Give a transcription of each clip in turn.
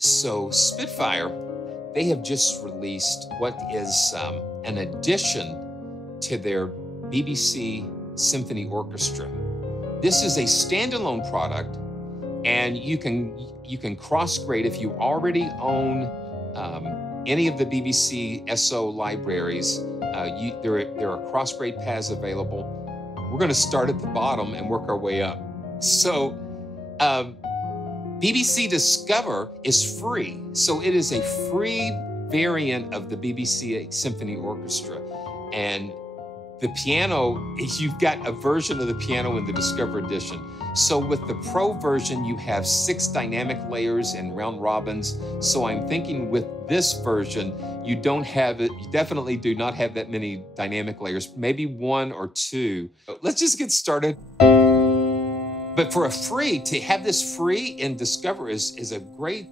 So Spitfire, they have just released what is an addition to their BBC Symphony Orchestra. This is a standalone product, and you can cross-grade if you already own any of the BBC SO libraries. There are cross-grade paths available. We're going to start at the bottom and work our way up. So BBC Discover is free. So it is a free variant of the BBC Symphony Orchestra. And the piano, you've got a version of the piano in the Discover Edition. So with the Pro version, you have 6 dynamic layers and round robins. So I'm thinking with this version, you definitely do not have that many dynamic layers, maybe 1 or 2. Let's just get started. But for to have this free in Discover is a great,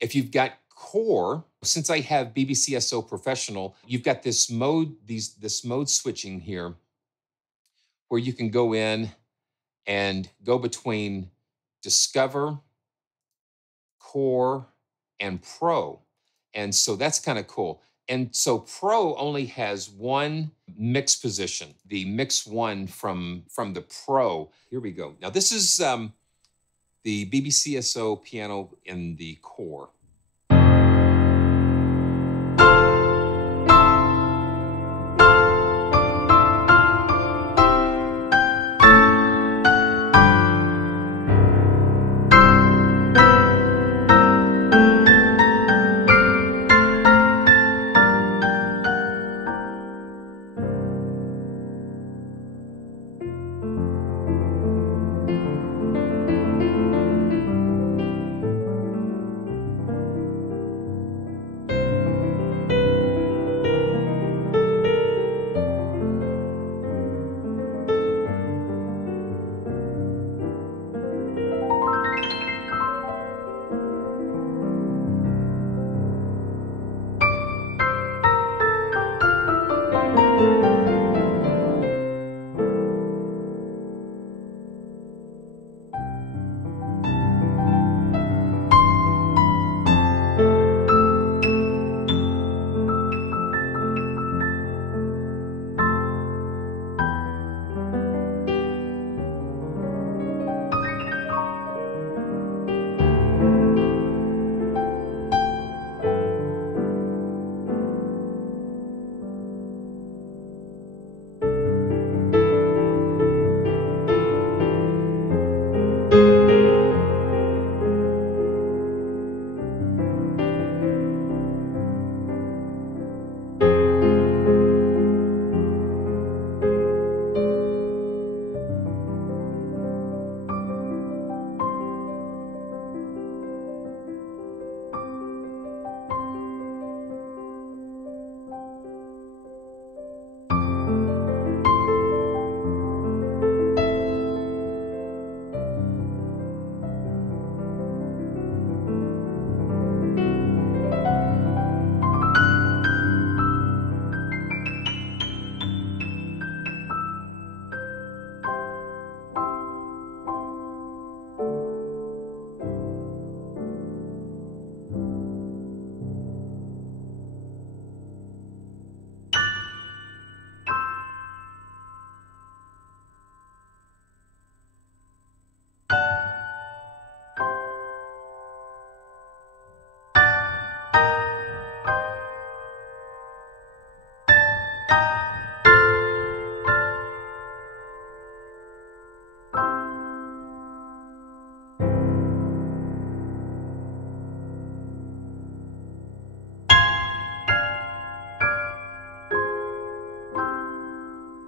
if you've got Core, since I have BBC SO Professional, you've got this mode switching here where you can go in and go between Discover, Core, and Pro. And so that's kind of cool. And so Pro only has one mix position, the mix 1 from the Pro. Here we go. Now this is the BBC SO piano in the Core.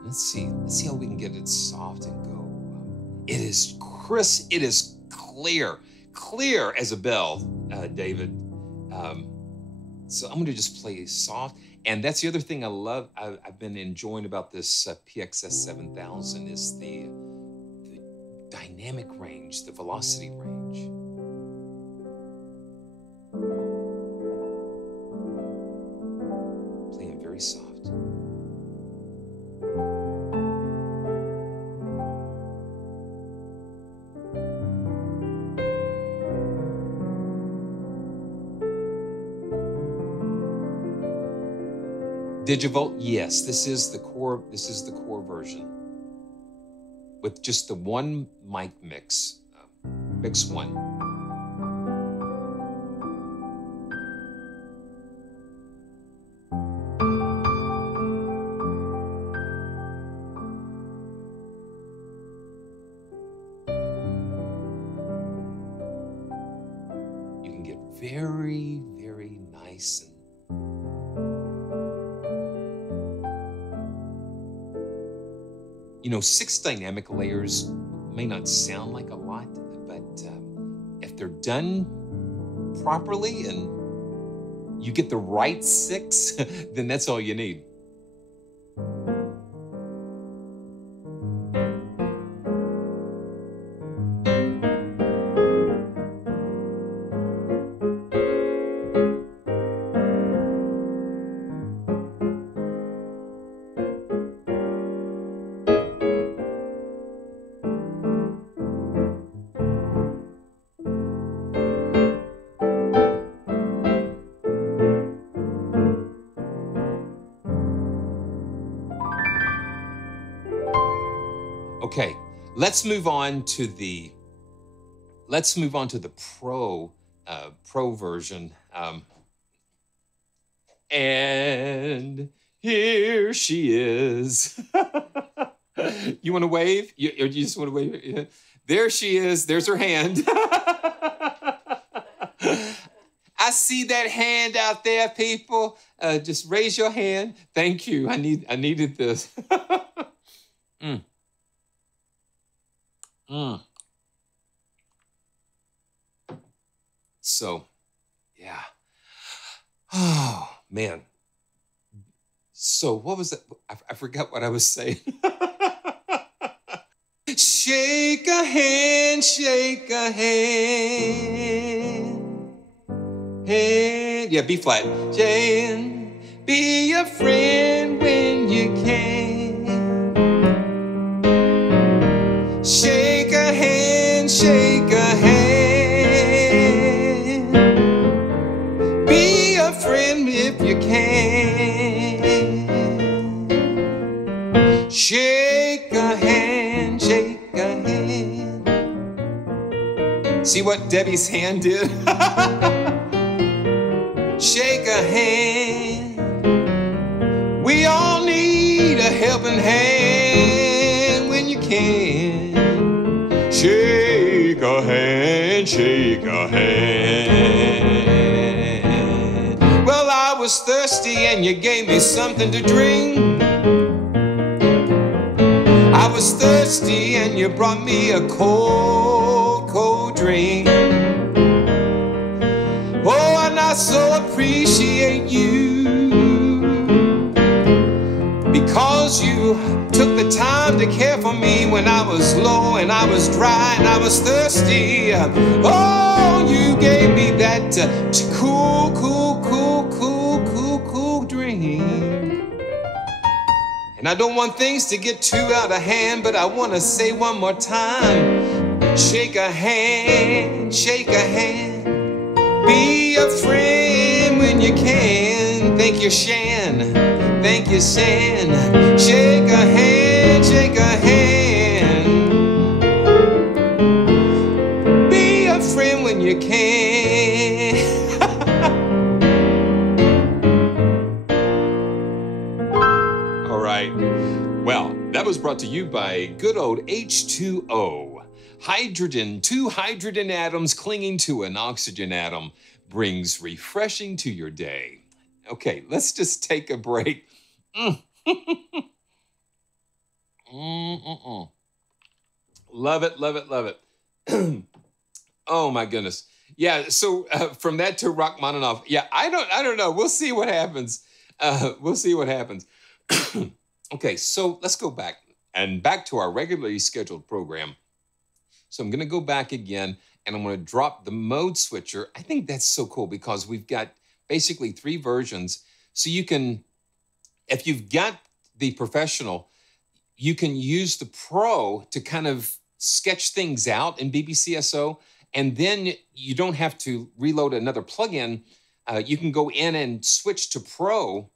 Let's see how we can get it soft and go. It is crisp, it is clear as a bell, David. So I'm gonna just play soft. And that's the other thing I've been enjoying about this PXS 7000 is the dynamic range, the velocity range. Playing very soft. Digivolt, yes, this is the core version with just the one mic mix, mix one. You can get very, very nice and you know, 6 dynamic layers may not sound like a lot, but if they're done properly and you get the right 6, then that's all you need. Okay, let's move on to the pro version. And here she is. You want to wave? Or you just want to wave? Yeah. There she is. There's her hand. I see that hand out there, people. Just raise your hand. Thank you. I needed this. So, yeah. Oh, man. So what was that? I forgot what I was saying. Shake a hand, shake a hand. Hand. Yeah, B flat. Jan, be a friend when you can. Shake a hand, shake a hand. Be a friend if you can. Shake a hand, shake a hand. See what Debbie's hand did? Shake a hand. We all need a helping hand when you can. Shake a hand, shake a hand. Well, I was thirsty and you gave me something to drink. I was thirsty and you brought me a cold, cold drink. Oh, and I so appreciate you because you took the time to care for me when I was low and I was dry and I was thirsty. Oh, you gave me that cool, cool, cool, cool, cool, cool drink. And I don't want things to get too out of hand, but I want to say one more time. Shake a hand, shake a hand. Be a friend when you can. Thank you, Shan. Thank you, Shan. Shake a hand, shake a hand. Be a friend when you can. All right. Well, that was brought to you by good old H2O. Hydrogen, 2 hydrogen atoms clinging to an oxygen atom brings refreshing to your day. Okay, let's just take a break. Love it, love it, love it. Oh my goodness. Yeah, so from that to Rachmaninoff, yeah, I don't know. We'll see what happens. We'll see what happens. Okay, so let's go back to our regularly scheduled program. So I'm going to go back again, and I'm going to drop the mode switcher. I think that's so cool because we've got basically 3 versions. So you can, if you've got the professional, you can use the pro to kind of sketch things out in BBCSO, and then you don't have to reload another plugin. You can go in and switch to pro,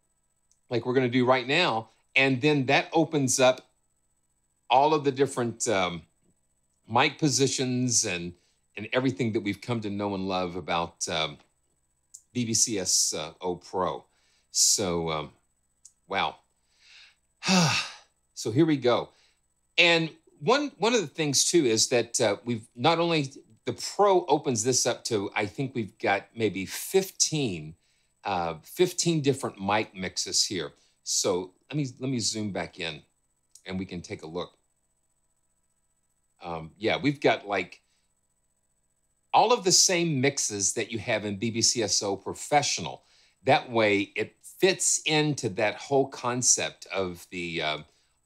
like we're going to do right now, and then that opens up all of the different mic positions and everything that we've come to know and love about BBCSO Pro. So, wow. So here we go. And one of the things too is that we've not only, the Pro opens this up to, I think we've got maybe 15 different mic mixes here. So let me zoom back in and we can take a look. Yeah, we've got like all of the same mixes that you have in BBCSO Professional. That way it fits into that whole concept of the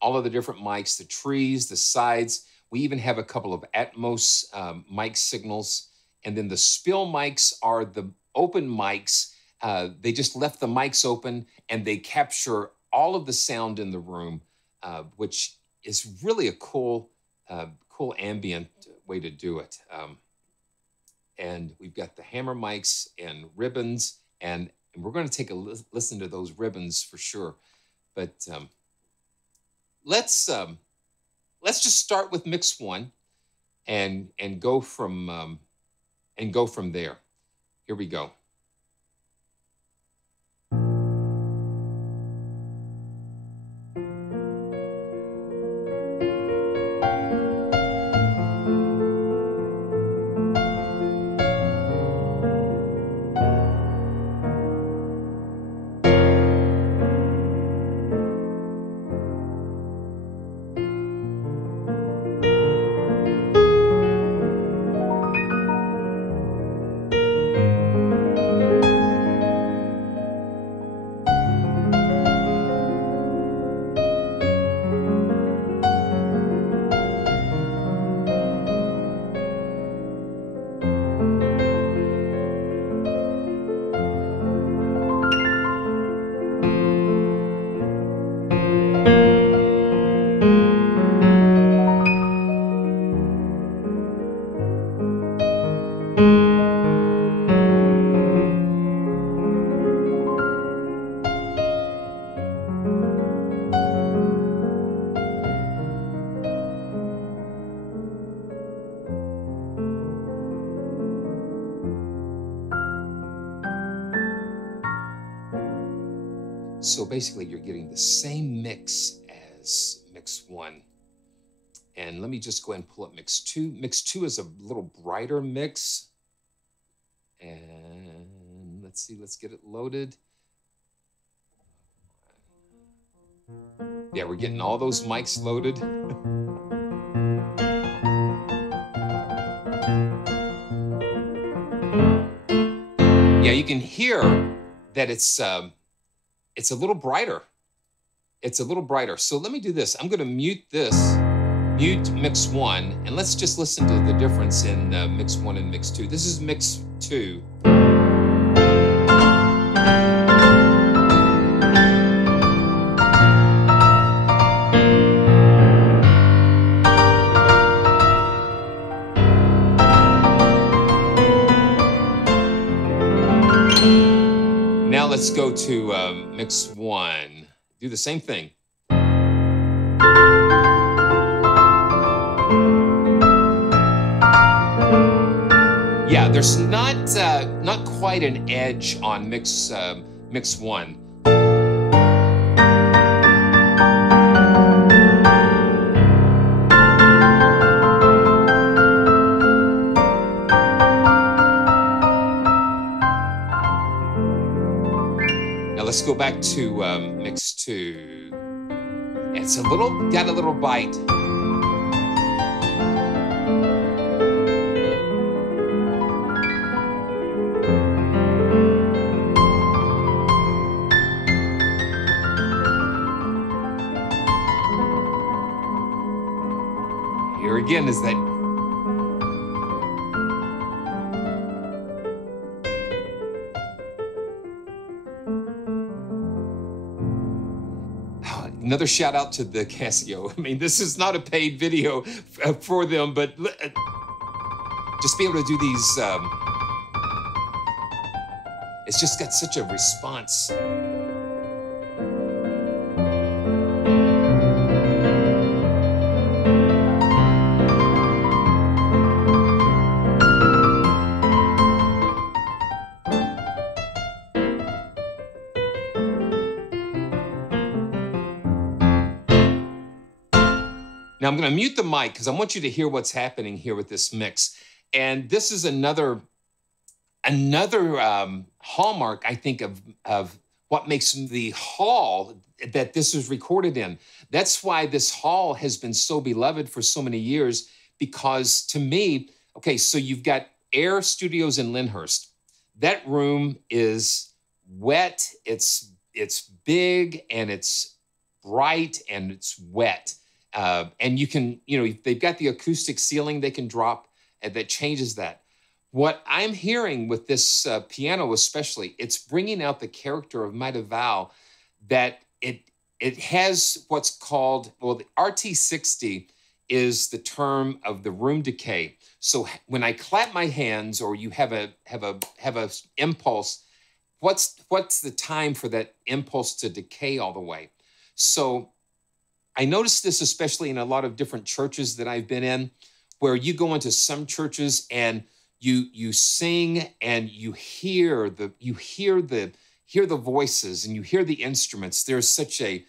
all of the different mics, the trees, the sides. We even have a couple of Atmos mic signals. And then the spill mics are the open mics. They just left the mics open and they capture all of the sound in the room, which is really a cool ambient way to do it. And we've got the hammer mics and ribbons, and we're going to take a listen to those ribbons for sure. But let's just start with mix 1 and go from there. Here we go. So basically you're getting the same mix as mix 1. And let me just go ahead and pull up mix 2. Mix 2 is a little brighter mix. And let's see, let's get it loaded. Yeah, we're getting all those mics loaded. Yeah, you can hear that it's a little brighter. It's a little brighter. So let me do this. I'm going to mute this, mute mix 1, and let's just listen to the difference in mix 1 and mix 2. This is mix 2. Now let's go to mix 1. Do the same thing. Yeah, there's not quite an edge on mix 1. Let's go back to mix 2. It's got a little bite. Here again is that Another shout out to the Casio. I mean, this is not a paid video for them, but just be able to do these, it's just got such a response. Now I'm going to mute the mic because I want you to hear what's happening here with this mix. And this is another hallmark, I think, of what makes the hall that this is recorded in. That's why this hall has been so beloved for so many years, because to me, okay, so you've got Air Studios in Lyndhurst. That room is wet, it's big, and it's bright, and it's wet. And you can, they've got the acoustic ceiling they can drop that changes that. What I'm hearing with this piano especially, it's bringing out the character of Maida Vale, that it has what's called, well, the RT60 is the term of the room decay. So when I clap my hands, or you have a impulse, what's the time for that impulse to decay all the way? So I noticed this especially in a lot of different churches that I've been in, where you go into some churches and you sing and you hear the voices and you hear the instruments. There's such a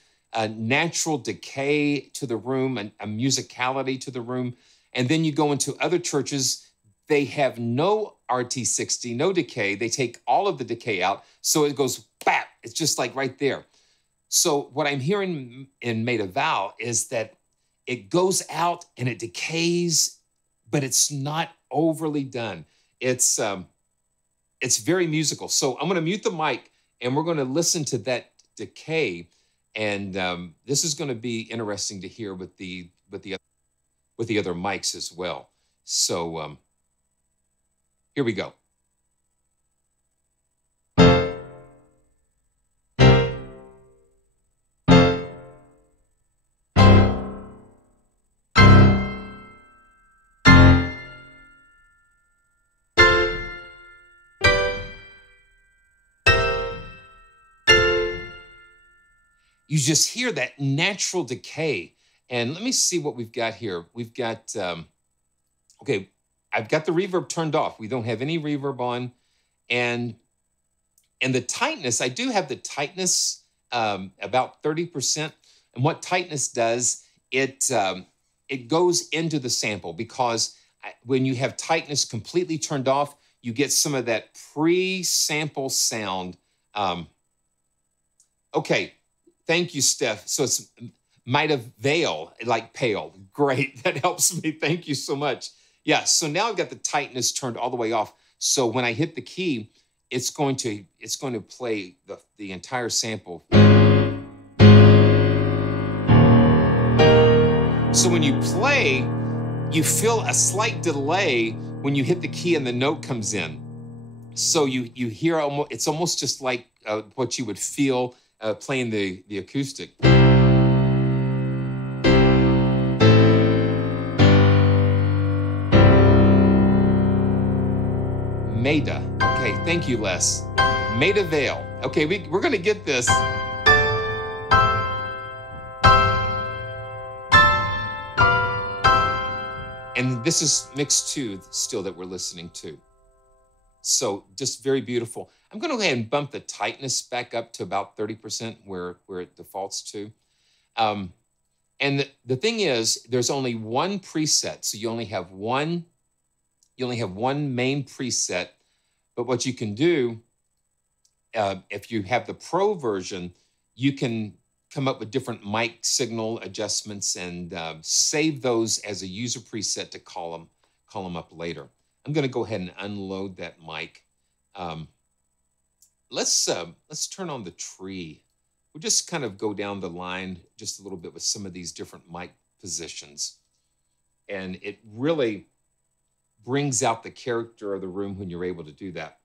natural decay to the room and a musicality to the room. And then you go into other churches, they have no RT60, no decay. They take all of the decay out, so it goes bap. It's just like right there. So what I'm hearing in Maida Vale is that it goes out and it decays, but it's not overly done. It's very musical. So I'm going to mute the mic and we're going to listen to that decay. And this is going to be interesting to hear with the other mics as well. So here we go. You just hear that natural decay. And let me see what we've got here. We've got, okay, I've got the reverb turned off. We don't have any reverb on. And the tightness, I do have the tightness about 30%. And what tightness does, it goes into the sample, because when you have tightness completely turned off, you get some of that pre-sample sound. Okay. Thank you, Steph. So it's Maida Vale, like pale. Great. That helps me. Thank you so much. Yeah. So now I've got the tightness turned all the way off. So when I hit the key, it's going to play the entire sample. So when you play, you feel a slight delay when you hit the key and the note comes in. So you hear it's almost just like what you would feel playing the acoustic. Maida. Okay, thank you, Les. Maida Vale. Okay, we're going to get this. And this is mix 2 still that we're listening to. So just very beautiful. I'm going to go ahead and bump the tightness back up to about 30% where it defaults to. And the thing is, there's only one preset. So you only have one main preset. But what you can do, if you have the Pro version, you can come up with different mic signal adjustments and save those as a user preset to call them up later. I'm going to go ahead and unload that mic. Let's turn on the tree. We'll just kind of go down the line just a little bit with some of these different mic positions. And it really brings out the character of the room when you're able to do that.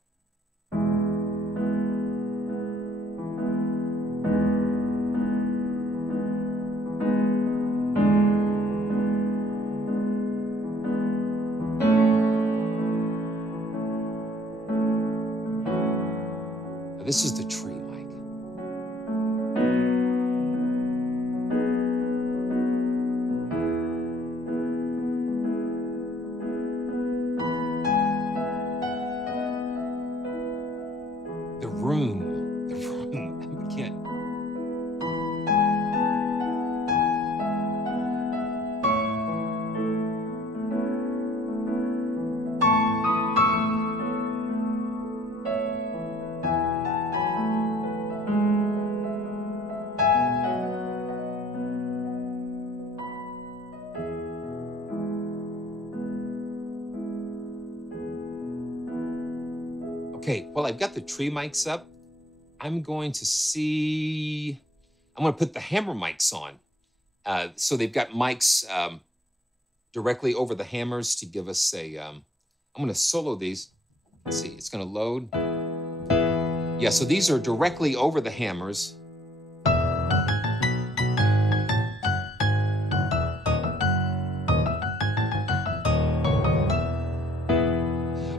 this is the tree mic. The room, we can't. Okay, well, I've got the tree mics up. I'm going to put the hammer mics on. So they've got mics directly over the hammers to give us I'm going to solo these. Let's see, it's going to load. Yeah, so these are directly over the hammers.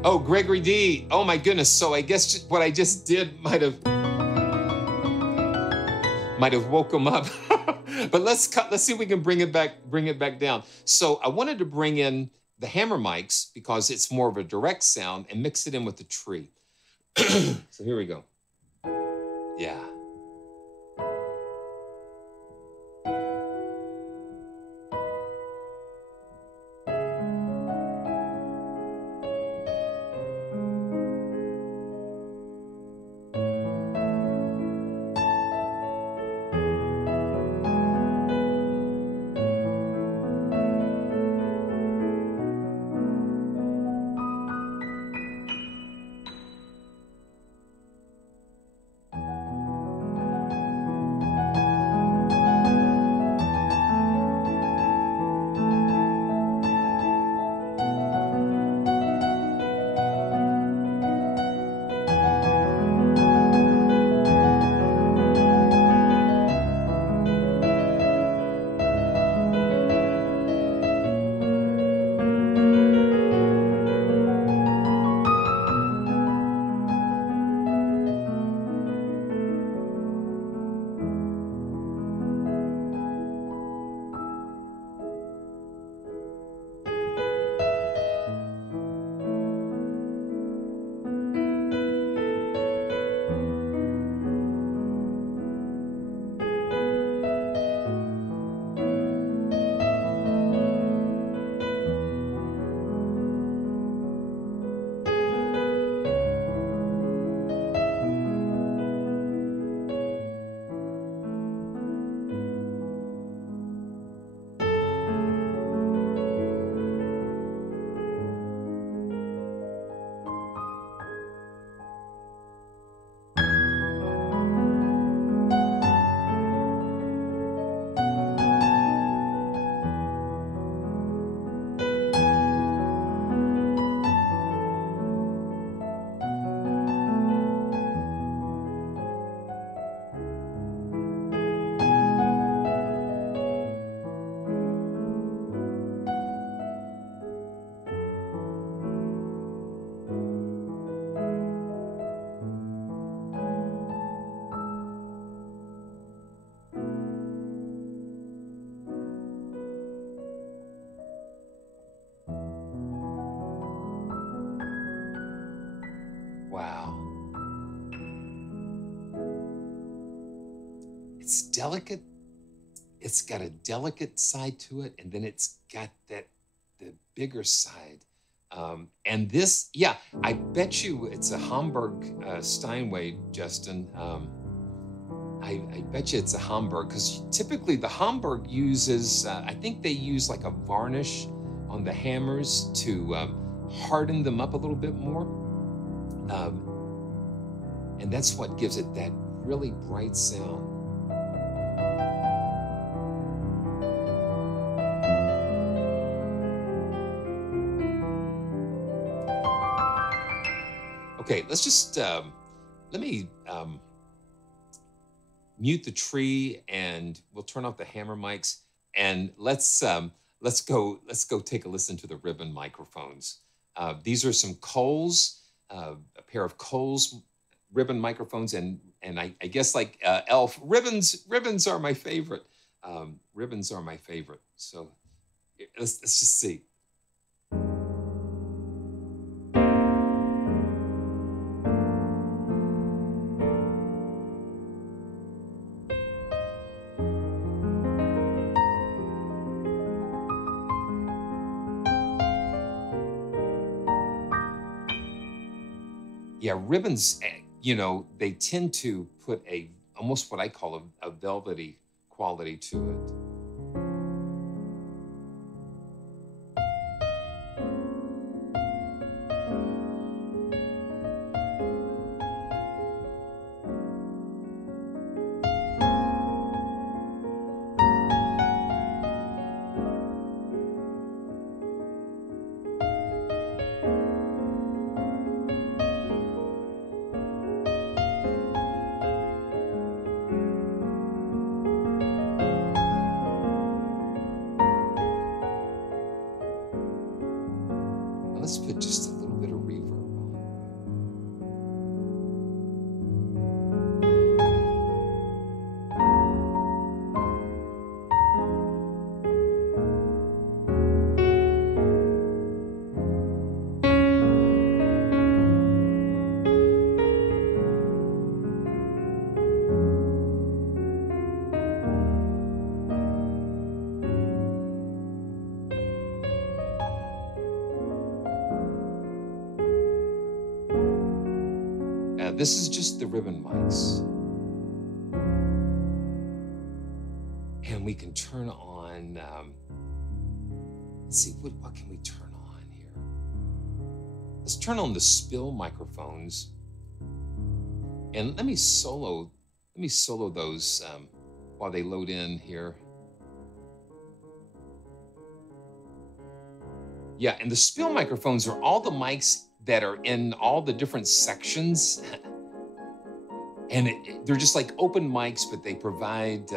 Oh, Gregory D. Oh my goodness. So I guess what I just did might have woke him up. But let's see if we can bring it back down. So I wanted to bring in the hammer mics because it's more of a direct sound and mix it in with the tree. So here we go. Yeah. Wow. It's delicate. It's got a delicate side to it, and then it's got the bigger side. And this, yeah, I bet you it's a Hamburg Steinway, Justin. I bet you it's a Hamburg, because typically the Hamburg uses, I think they use like a varnish on the hammers to harden them up a little bit more. And that's what gives it that really bright sound. Okay, let's just, let me mute the tree and we'll turn off the hammer mics, and let's go take a listen to the ribbon microphones. These are some Coles, a pair of Coles ribbon microphones, and I guess like Elf, ribbons are my favorite. Ribbons are my favorite. So let's just see. Yeah, ribbons, you know, they tend to put almost what I call a velvety quality to it. Let's put just a little bit of reverb This is just the ribbon mics. And we can turn on, let's see, what can we turn on here? Let's turn on the spill microphones. And let me solo those while they load in here. Yeah, and the spill microphones are all the mics that are in all the different sections. And they're just like open mics, but they provide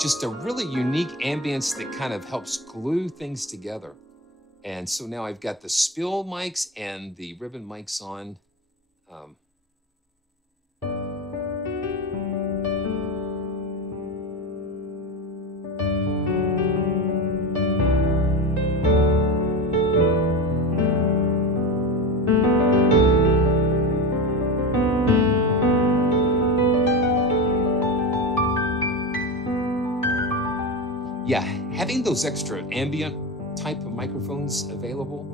just a really unique ambience that kind of helps glue things together. And so now I've got the spill mics and the ribbon mics on. Yeah, having those extra ambient type of microphones available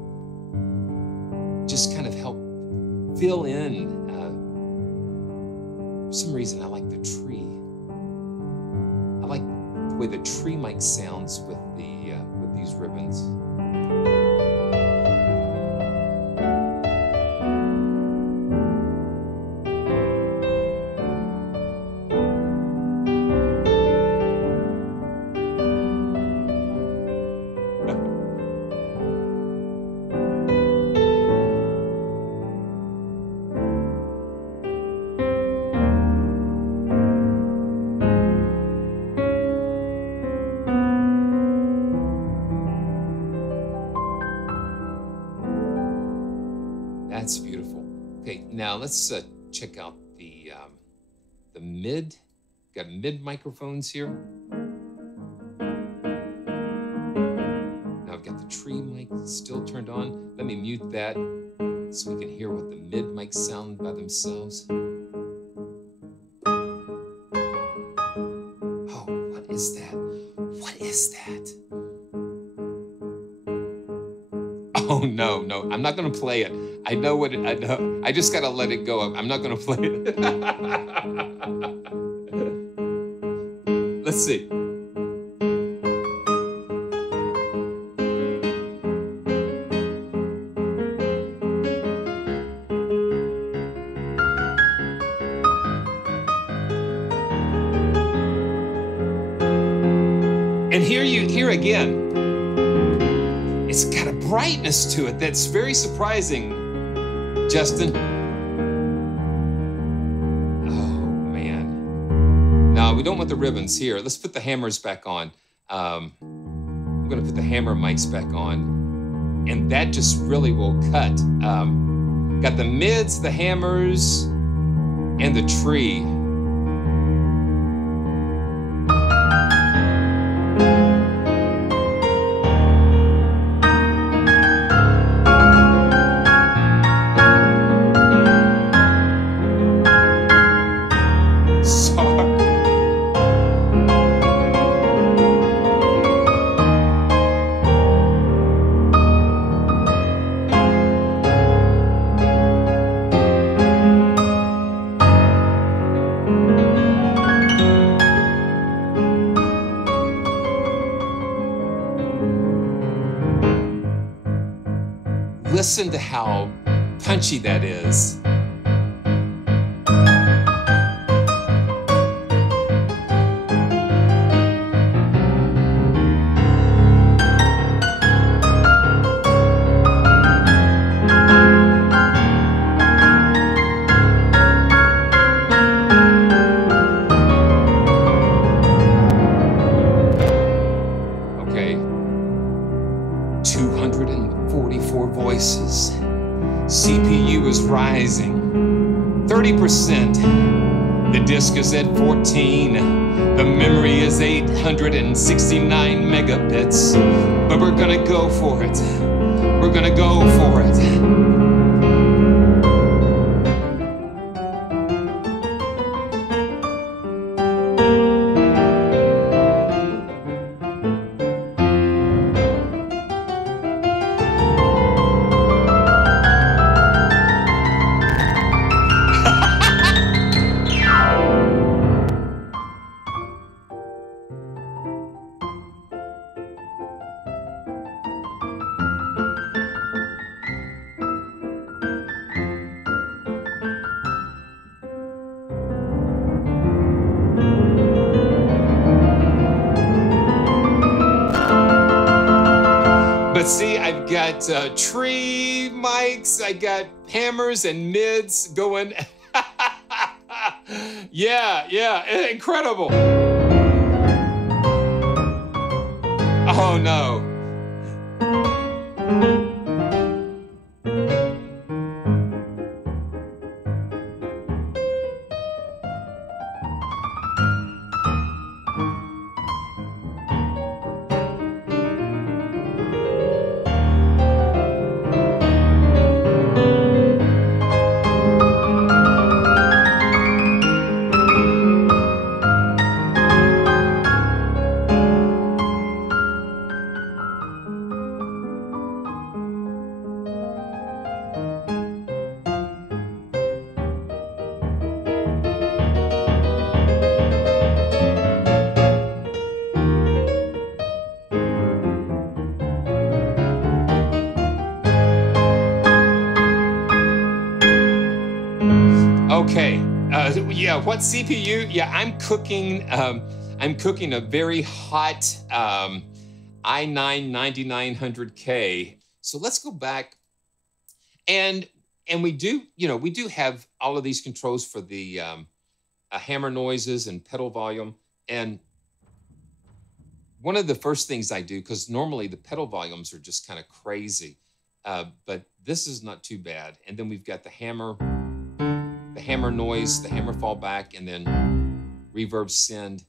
just kind of help fill in. For some reason, I like the tree. I like the way the tree mic sounds with these ribbons. That's beautiful. Okay, now let's check out the mid. Got mid microphones here. Now I've got the tree mic still turned on. Let me mute that so we can hear what the mid mics sound by themselves. Oh, what is that? What is that? Oh, no, I'm not gonna play it. I know what I know. I just gotta let it go. I'm not gonna play it. Let's see. And here again, it's got a brightness to it that's very surprising, Justin. Oh, man. No, we don't want the ribbons here. Let's put the hammers back on. I'm gonna put the hammer mics back on, and that just really will cut. Got the mids, the hammers, and the tree. Listen to how punchy that is. Okay, 244 voices. CPU is rising 30%. The disk is at 14. The memory is 869 megabits. But we're gonna go for it. We're gonna go for it. But see, I've got tree mics, I got hammers and mids going. Yeah, incredible. Oh no. Okay, yeah, what CPU? Yeah, I'm cooking a very hot i9 9900K. So let's go back and we do have all of these controls for the hammer noises and pedal volume. And one of the first things I do, because normally the pedal volumes are just kind of crazy, but this is not too bad. And then we've got the hammer noise, the hammer fallback, and then reverb send.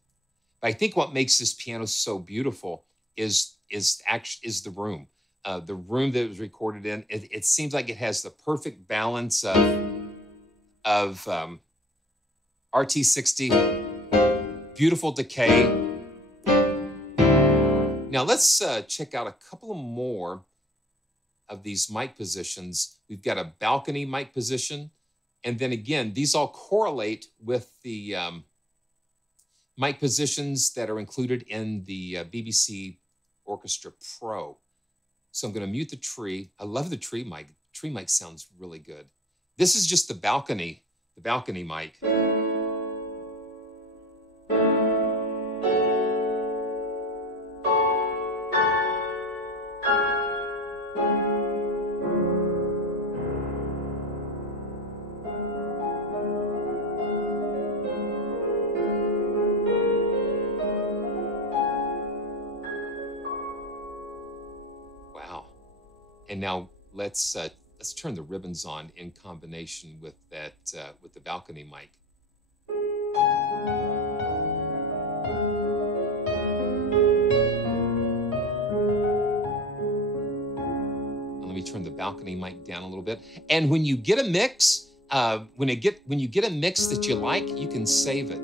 But I think what makes this piano so beautiful is the room. The room that it was recorded in. It seems like it has the perfect balance of RT60, beautiful decay. Now let's check out a couple more of these mic positions. We've got a balcony mic position. And then again, these all correlate with the mic positions that are included in the BBC Orchestra Pro. So I'm going to mute the tree. I love the tree mic. Tree mic sounds really good. This is just the balcony mic. And now let's let's turn the ribbons on in combination with that, with the balcony mic. Let me turn the balcony mic down a little bit. And when you get a mix, when you get a mix that you like, you can save it.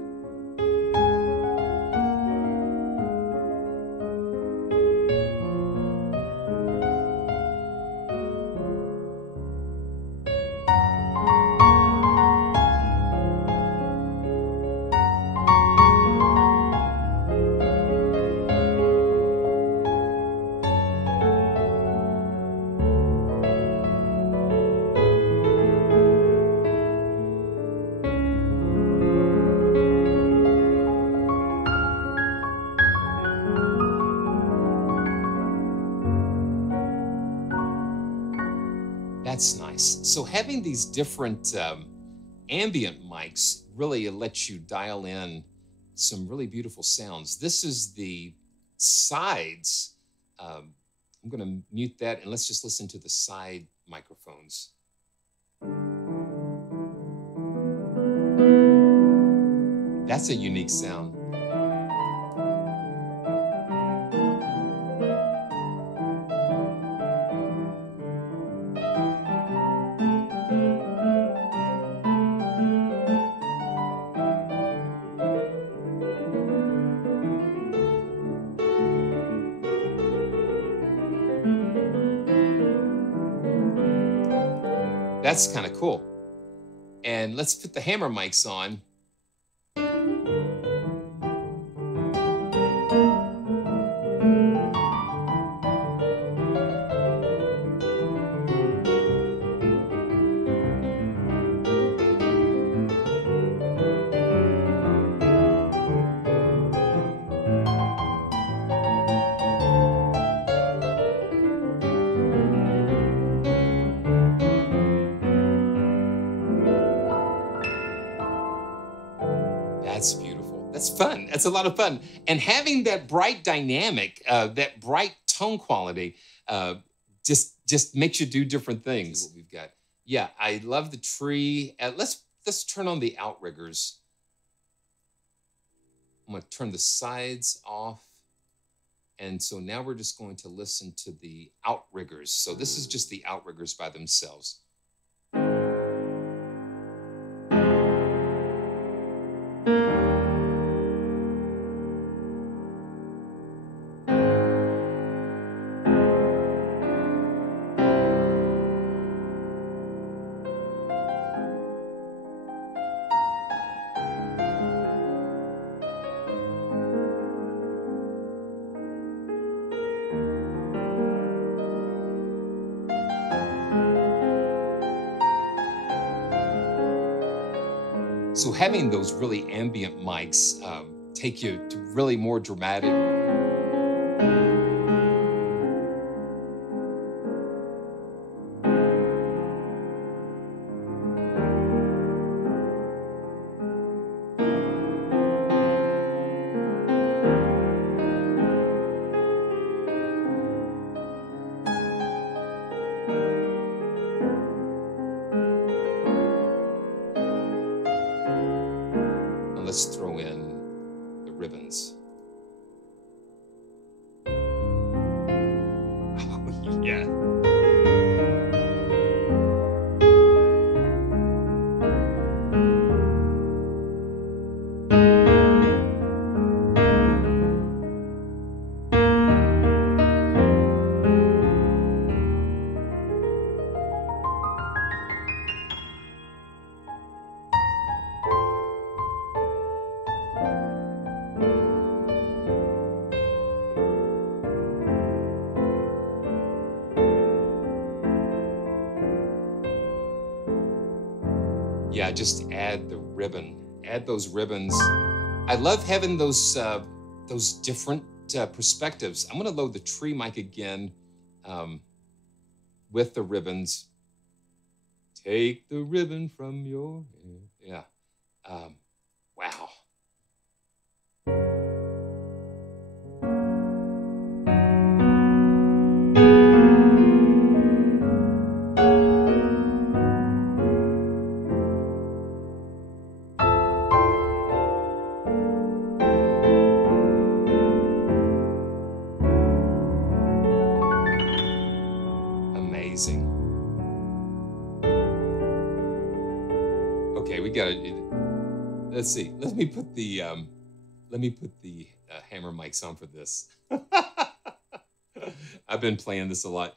That's nice. So having these different ambient mics really lets you dial in some really beautiful sounds. This is the sides. I'm going to mute that and let's just listen to the side microphones. That's a unique sound. That's kind of cool. And let's put the hammer mics on. That's beautiful. That's fun. That's a lot of fun. And having that bright dynamic, that bright tone quality, just makes you do different things. What we've got. Yeah, I love the tree. Let's turn on the outriggers. I'm going to turn the sides off. And so now we're just going to listen to the outriggers. So this is just the outriggers by themselves. So having those really ambient mics take you to really more dramatic. Let's throw in the ribbons. Oh, yeah. Yeah, just add the ribbon. Add those ribbons. I love having those different perspectives. I'm going to load the tree mic again with the ribbons. Take the ribbon from your hair. Yeah. Wow. amazing. Okay, we gotta, let's see. Let me put the hammer mics on for this. I've been playing this a lot.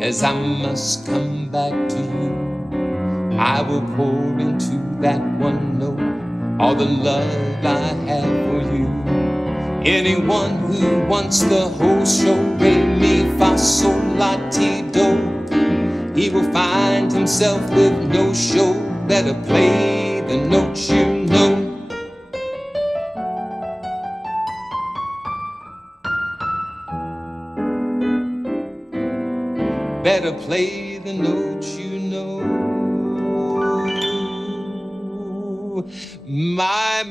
As I must come back to you, I will pour into that one note all the love I have for you. Anyone who wants the whole show, re, mi, fa, sol, la, ti, do, he will find himself with no show. Better play the notes you know. Better play the notes you know. My.